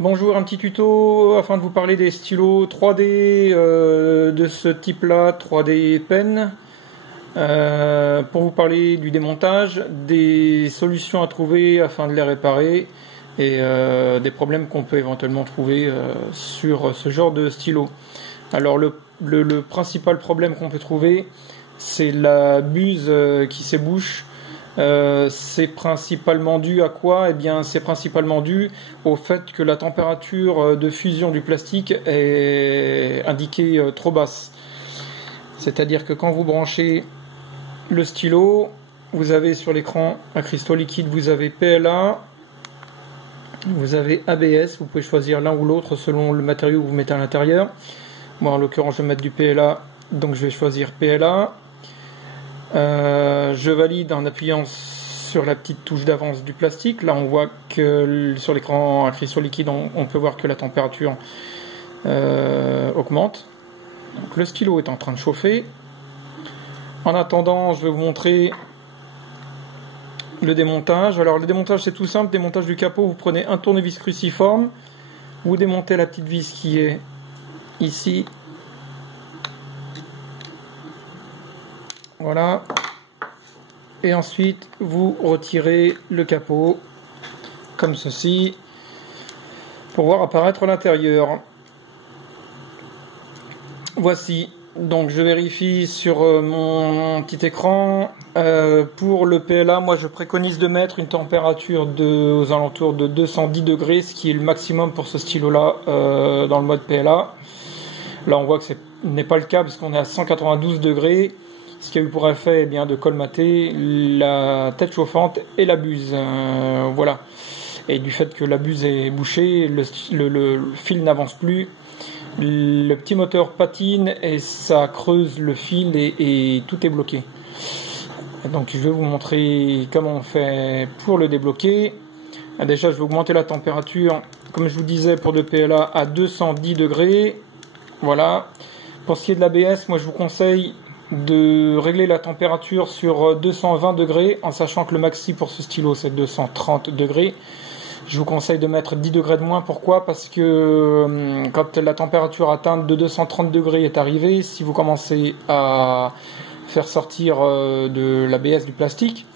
Bonjour, un petit tuto afin de vous parler des stylos 3D de ce type-là, 3D Pen, pour vous parler du démontage, des solutions à trouver afin de les réparer et des problèmes qu'on peut éventuellement trouver sur ce genre de stylo. Alors le principal problème qu'on peut trouver, c'est la buse qui s'ébouche. C'est principalement dû à quoi? Eh bien, c'est principalement dû au fait que la température de fusion du plastique est indiquée trop basse. C'est-à-dire que quand vous branchez le stylo, vous avez sur l'écran un cristaux liquide, vous avez PLA, vous avez ABS, vous pouvez choisir l'un ou l'autre selon le matériau que vous mettez à l'intérieur. Moi, en l'occurrence, je vais mettre du PLA, donc je vais choisir PLA. Je valide en appuyant sur la petite touche d'avance du plastique. Là on voit que sur l'écran à cristaux liquide on peut voir que la température augmente. Donc le stylo est en train de chauffer. En attendant, je vais vous montrer le démontage. Alors le démontage c'est tout simple, démontage du capot, vous prenez un tournevis cruciforme, vous démontez la petite vis qui est ici. Voilà, et ensuite vous retirez le capot comme ceci pour voir apparaître l'intérieur. Voici, donc je vérifie sur mon petit écran. Pour le PLA, moi je préconise de mettre une température aux alentours de 210 degrés, ce qui est le maximum pour ce stylo là dans le mode PLA. Là on voit que ce n'est pas le cas parce qu'on est à 192 degrés. Ce qui a eu pour effet bien de colmater la tête chauffante et la buse. Voilà. Et du fait que la buse est bouchée, le fil n'avance plus. Le petit moteur patine et ça creuse le fil et tout est bloqué. Donc je vais vous montrer comment on fait pour le débloquer. Déjà je vais augmenter la température, comme je vous disais pour le PLA, à 210 degrés. Voilà. Pour ce qui est de l'ABS, moi je vous conseille de régler la température sur 220 degrés, en sachant que le maxi pour ce stylo c'est 230 degrés. Je vous conseille de mettre 10 degrés de moins. Pourquoi? Parce que quand la température atteinte de 230 degrés est arrivée, si vous commencez à faire sortir de l'ABS du plastique,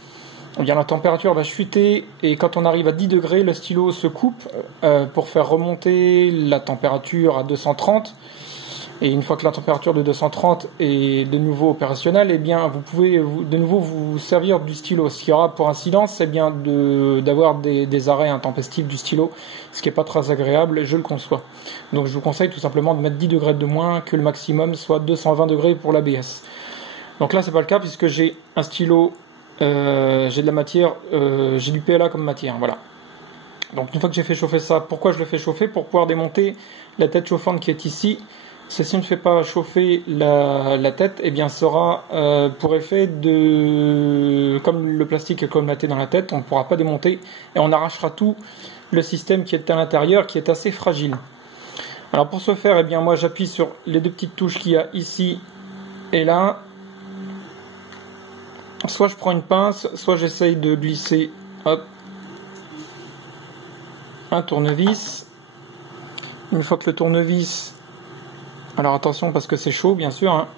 eh bien la température va chuter et quand on arrive à 10 degrés, le stylo se coupe pour faire remonter la température à 230. Et une fois que la température de 230 est de nouveau opérationnelle, eh bien vous pouvez de nouveau vous servir du stylo. Ce qu'il y aura pour incidence, c'est bien d'avoir des arrêts intempestifs du stylo, ce qui n'est pas très agréable, je le conçois. Donc je vous conseille tout simplement de mettre 10 degrés de moins, que le maximum soit 220 degrés pour l'ABS. Donc là c'est pas le cas puisque j'ai un stylo, j'ai de la matière, j'ai du PLA comme matière, voilà. Donc une fois que j'ai fait chauffer ça, pourquoi je le fais chauffer? Pour pouvoir démonter la tête chauffante qui est ici. Ceci ne fait pas chauffer la tête, et bien ça aura pour effet comme le plastique est colmaté dans la tête, on ne pourra pas démonter et on arrachera tout le système qui est à l'intérieur, qui est assez fragile. Alors pour ce faire, eh bien moi j'appuie sur les deux petites touches qu'il y a ici et là. Soit je prends une pince, soit j'essaye de glisser, hop, un tournevis. Une fois que le tournevis, alors attention parce que c'est chaud bien sûr, hein.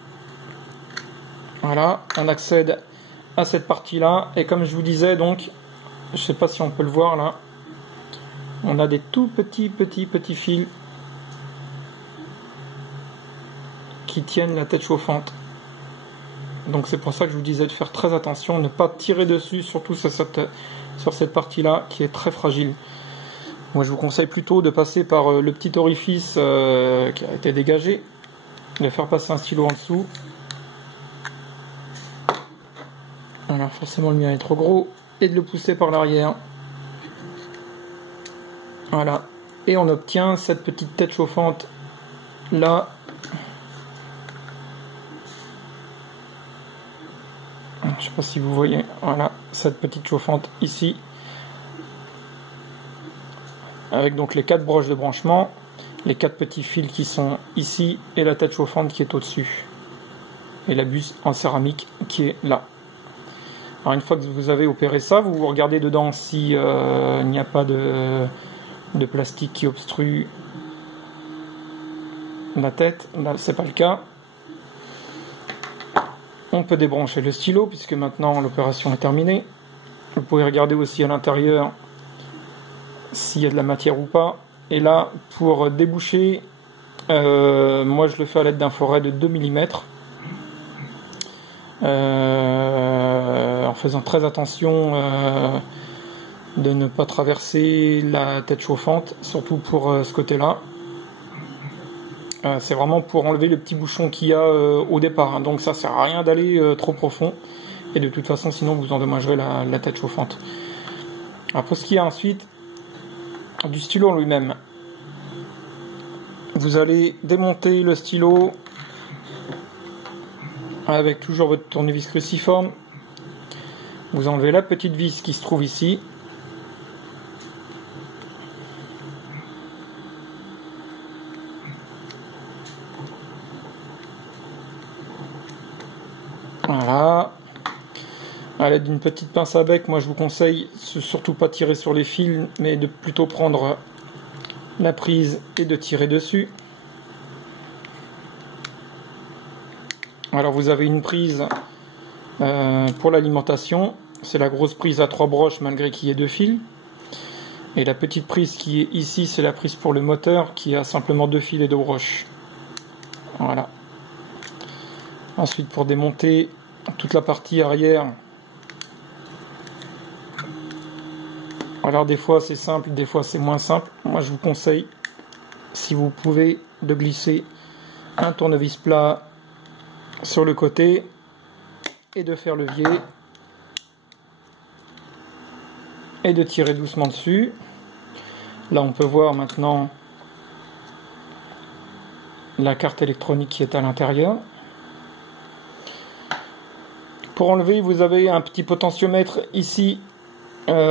Voilà, on accède à cette partie là et comme je vous disais, donc je sais pas si on peut le voir là, on a des tout petits fils qui tiennent la tête chauffante. Donc c'est pour ça que je vous disais de faire très attention, ne pas tirer dessus, surtout sur cette partie là qui est très fragile. Moi je vous conseille plutôt de passer par le petit orifice qui a été dégagé, de faire passer un stylo en dessous. Alors forcément le mien est trop gros, et de le pousser par l'arrière. Voilà, et on obtient cette petite tête chauffante là. Je sais pas si vous voyez, voilà, cette petite chauffante ici. Avec donc les 4 broches de branchement, les 4 petits fils qui sont ici et la tête chauffante qui est au-dessus. Et la buse en céramique qui est là. Alors une fois que vous avez opéré ça, vous regardez dedans si il n'y a pas de de plastique qui obstrue la tête. Là, c'est pas le cas. On peut débrancher le stylo puisque maintenant l'opération est terminée. Vous pouvez regarder aussi à l'intérieur s'il y a de la matière ou pas. Et là, pour déboucher, moi je le fais à l'aide d'un forêt de 2 mm. En faisant très attention de ne pas traverser la tête chauffante, surtout pour ce côté-là. C'est vraiment pour enlever le petit bouchon qu'il y a au départ, hein. Donc ça sert à rien d'aller trop profond, et de toute façon sinon vous endommagerez la tête chauffante. Alors pour ce qui est ensuite du stylo en lui-même, vous allez démonter le stylo avec toujours votre tournevis cruciforme. Vous enlevez la petite vis qui se trouve ici. Voilà. À l'aide d'une petite pince à bec, moi je vous conseille de surtout pas tirer sur les fils, mais de plutôt prendre la prise et de tirer dessus. Alors vous avez une prise pour l'alimentation, c'est la grosse prise à 3 broches malgré qu'il y ait 2 fils. Et la petite prise qui est ici, c'est la prise pour le moteur qui a simplement 2 fils et 2 broches. Voilà. Ensuite, pour démonter toute la partie arrière, alors des fois c'est simple, des fois c'est moins simple. Moi je vous conseille, si vous pouvez, de glisser un tournevis plat sur le côté et de faire levier et de tirer doucement dessus. Là on peut voir maintenant la carte électronique qui est à l'intérieur. Pour enlever, vous avez un petit potentiomètre ici.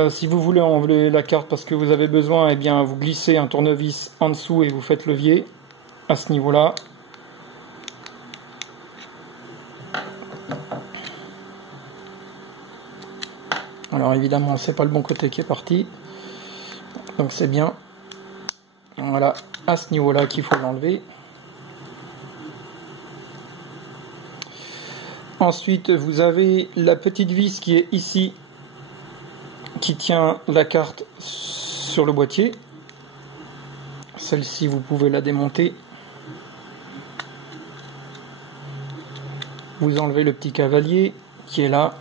Si vous voulez enlever la carte parce que vous avez besoin, eh bien vous glissez un tournevis en dessous et vous faites levier à ce niveau-là. Alors évidemment, c'est pas le bon côté qui est parti, donc c'est bien. Voilà, à ce niveau-là qu'il faut l'enlever. Ensuite, vous avez la petite vis qui est ici, qui tient la carte sur le boîtier. Celle-ci, vous pouvez la démonter. Vous enlevez le petit cavalier qui est là.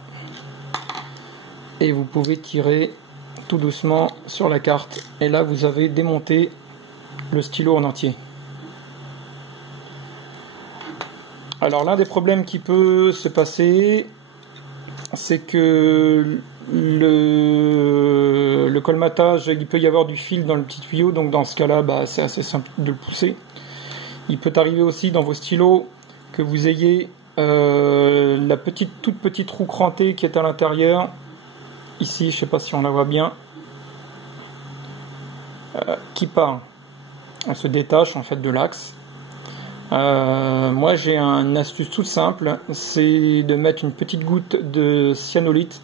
Et vous pouvez tirer tout doucement sur la carte. Et là, vous avez démonté le stylo en entier. Alors l'un des problèmes qui peut se passer, c'est que le colmatage, il peut y avoir du fil dans le petit tuyau, donc dans ce cas-là, c'est assez simple de le pousser. Il peut arriver aussi dans vos stylos que vous ayez la toute petite roue crantée qui est à l'intérieur. Ici, je ne sais pas si on la voit bien, qui part. Elle se détache en fait de l'axe. Moi j'ai une astuce toute simple, c'est de mettre une petite goutte de cyanolite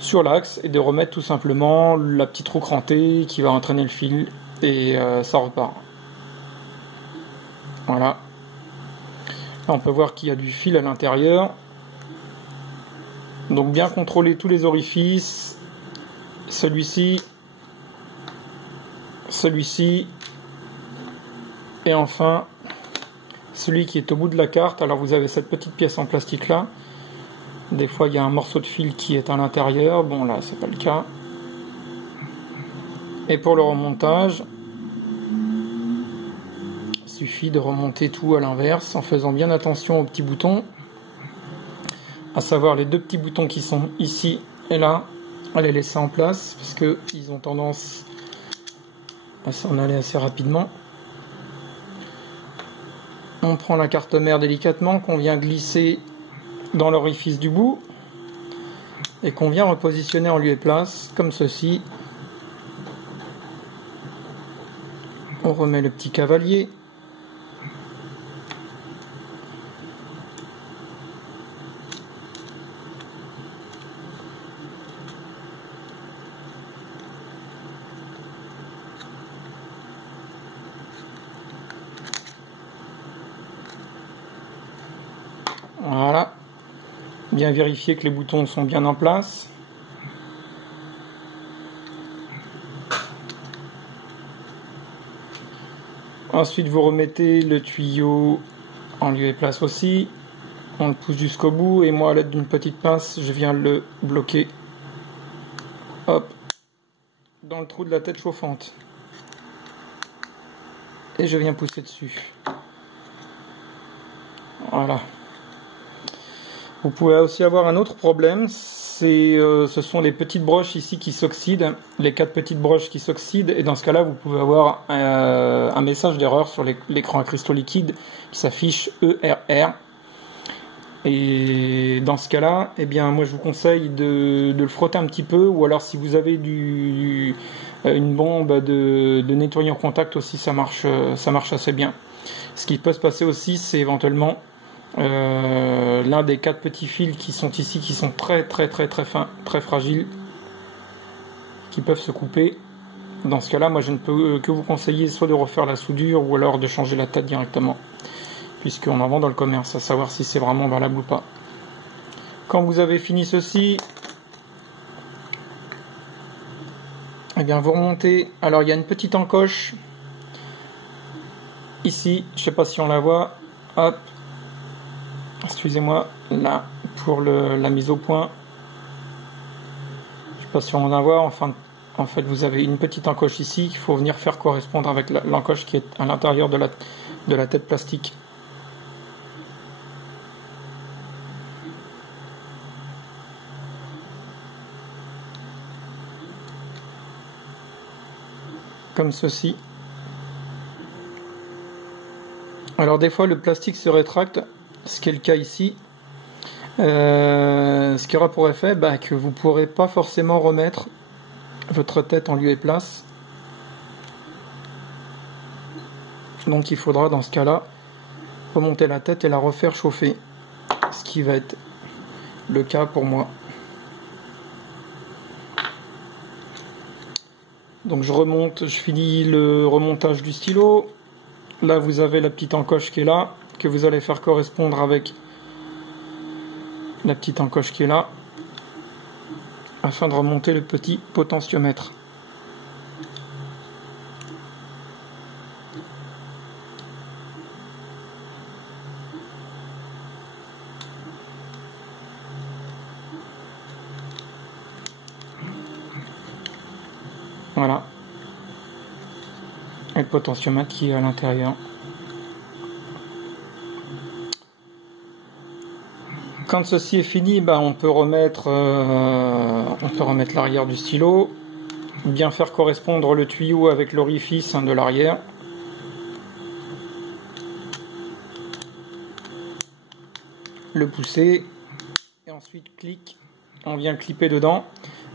sur l'axe et de remettre tout simplement la petite roue crantée qui va entraîner le fil et ça repart. Voilà. Là on peut voir qu'il y a du fil à l'intérieur. Donc bien contrôler tous les orifices, celui-ci, celui-ci et enfin celui qui est au bout de la carte. Alors vous avez cette petite pièce en plastique là. Des fois il y a un morceau de fil qui est à l'intérieur. Bon là c'est pas le cas. Et pour le remontage, il suffit de remonter tout à l'inverse en faisant bien attention aux petits boutons. À savoir les deux petits boutons qui sont ici et là, à les laisser en place parce qu'ils ont tendance à s'en aller assez rapidement. On prend la carte mère délicatement qu'on vient glisser dans l'orifice du bout et qu'on vient repositionner en lieu et place comme ceci. On remet le petit cavalier. Voilà. Bien vérifier que les boutons sont bien en place. Ensuite, vous remettez le tuyau en lieu et place aussi. On le pousse jusqu'au bout et moi, à l'aide d'une petite pince, je viens le bloquer. Hop, dans le trou de la tête chauffante. Et je viens pousser dessus. Voilà. Vous pouvez aussi avoir un autre problème, ce sont les petites broches ici qui s'oxydent, les 4 petites broches qui s'oxydent, et dans ce cas-là, vous pouvez avoir un message d'erreur sur l'écran à cristaux liquides qui s'affiche ERR. Et dans ce cas-là, eh bien, moi je vous conseille de le frotter un petit peu, ou alors si vous avez une bombe de nettoyant contact aussi, ça marche assez bien. Ce qui peut se passer aussi, c'est éventuellement l'un des 4 petits fils qui sont ici, qui sont très fins, très fragiles, qui peuvent se couper. Dans ce cas-là, moi je ne peux que vous conseiller soit de refaire la soudure ou alors de changer la tête directement, puisqu'on en vend dans le commerce, à savoir si c'est vraiment valable ou pas. Quand vous avez fini ceci, eh bien vous remontez. Alors il y a une petite encoche ici, je ne sais pas si on la voit. Hop. Excusez-moi, là, pour la mise au point. Je ne sais pas si on en voit. Enfin, en fait, vous avez une petite encoche ici qu'il faut venir faire correspondre avec l'encoche qui est à l'intérieur de la tête plastique. Comme ceci. Alors des fois, le plastique se rétracte, ce qui est le cas ici. Ce qui aura pour effet que vous ne pourrez pas forcément remettre votre tête en lieu et place. Donc il faudra dans ce cas-là remonter la tête et la refaire chauffer, ce qui va être le cas pour moi. Donc je remonte, je finis le remontage du stylo. Là vous avez la petite encoche qui est là, que vous allez faire correspondre avec la petite encoche qui est là, afin de remonter le petit potentiomètre. Voilà. Et le potentiomètre qui est à l'intérieur. Quand ceci est fini, on peut remettre l'arrière du stylo, bien faire correspondre le tuyau avec l'orifice de l'arrière. Le pousser et ensuite clic, on vient clipper dedans,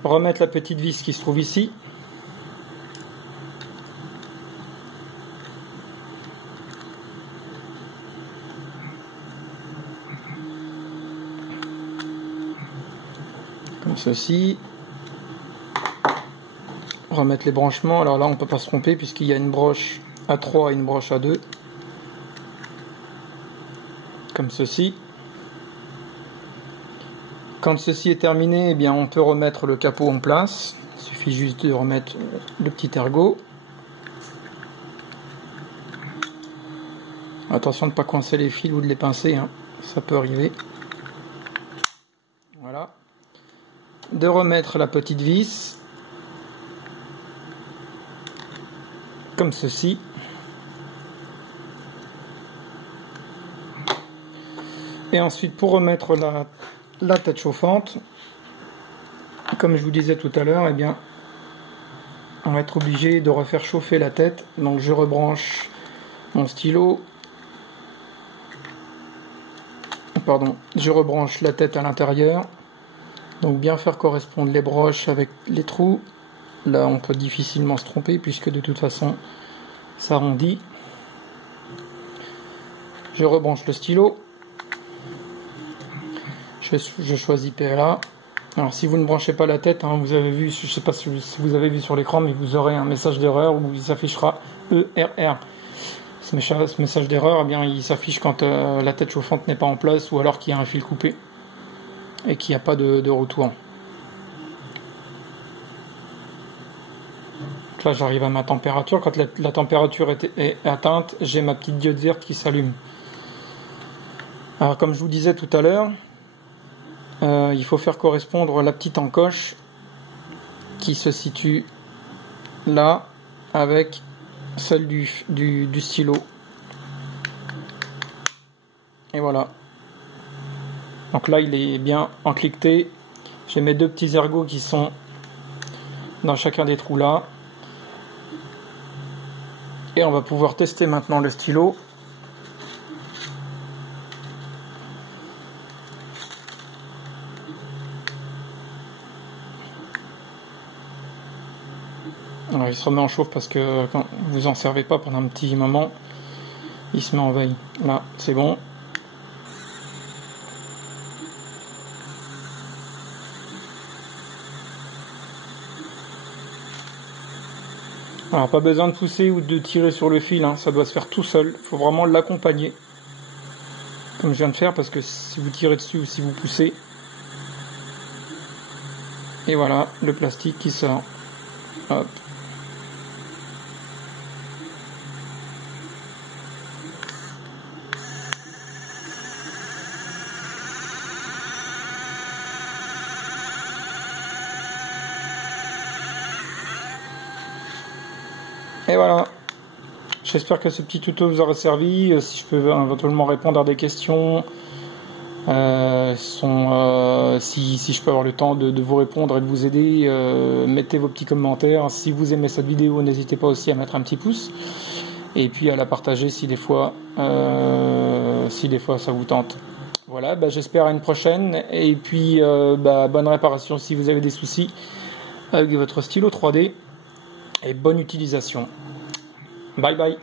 remettre la petite vis qui se trouve ici. Comme ceci. Remettre les branchements. Alors là on ne peut pas se tromper puisqu'il y a une broche à 3 et une broche à 2. Comme ceci. Quand ceci est terminé, on peut remettre le capot en place. Il suffit juste de remettre le petit ergot. Attention de ne pas coincer les fils ou de les pincer, ça peut arriver. Voilà. De remettre la petite vis. Comme ceci. Et ensuite pour remettre la tête chauffante, comme je vous disais tout à l'heure, on va être obligé de refaire chauffer la tête. Donc je rebranche mon stylo. Pardon, je rebranche la tête à l'intérieur. Donc bien faire correspondre les broches avec les trous. Là on peut difficilement se tromper puisque de toute façon ça arrondit. Je rebranche le stylo. Je choisis PLA. Alors si vous ne branchez pas la tête, vous avez vu, je ne sais pas si vous avez vu sur l'écran, mais vous aurez un message d'erreur où il s'affichera ERR. Ce message d'erreur, eh bien, il s'affiche quand la tête chauffante n'est pas en place ou alors qu'il y a un fil coupé et qu'il n'y a pas de retour. Donc là, j'arrive à ma température. Quand la température est atteinte, j'ai ma petite diode verte qui s'allume. Alors, comme je vous disais tout à l'heure, il faut faire correspondre la petite encoche qui se situe là avec celle du stylo. Et voilà. Donc là, il est bien encliqueté. J'ai mes deux petits ergots qui sont dans chacun des trous là. Et on va pouvoir tester maintenant le stylo. Alors il se remet en chauffe parce que quand vous en servez pas pendant un petit moment, il se met en veille. Là, c'est bon. Alors pas besoin de pousser ou de tirer sur le fil, hein, ça doit se faire tout seul. Il faut vraiment l'accompagner, comme je viens de faire, parce que si vous tirez dessus ou si vous poussez, et voilà, le plastique qui sort. Hop. Et voilà, j'espère que ce petit tuto vous aura servi. Si je peux éventuellement répondre à des questions, si je peux avoir le temps de vous répondre et de vous aider, mettez vos petits commentaires. Si vous aimez cette vidéo, n'hésitez pas aussi à mettre un petit pouce et puis à la partager si des fois ça vous tente. Voilà, j'espère à une prochaine et puis bonne réparation si vous avez des soucis avec votre stylo 3D. Et bonne utilisation. Bye bye.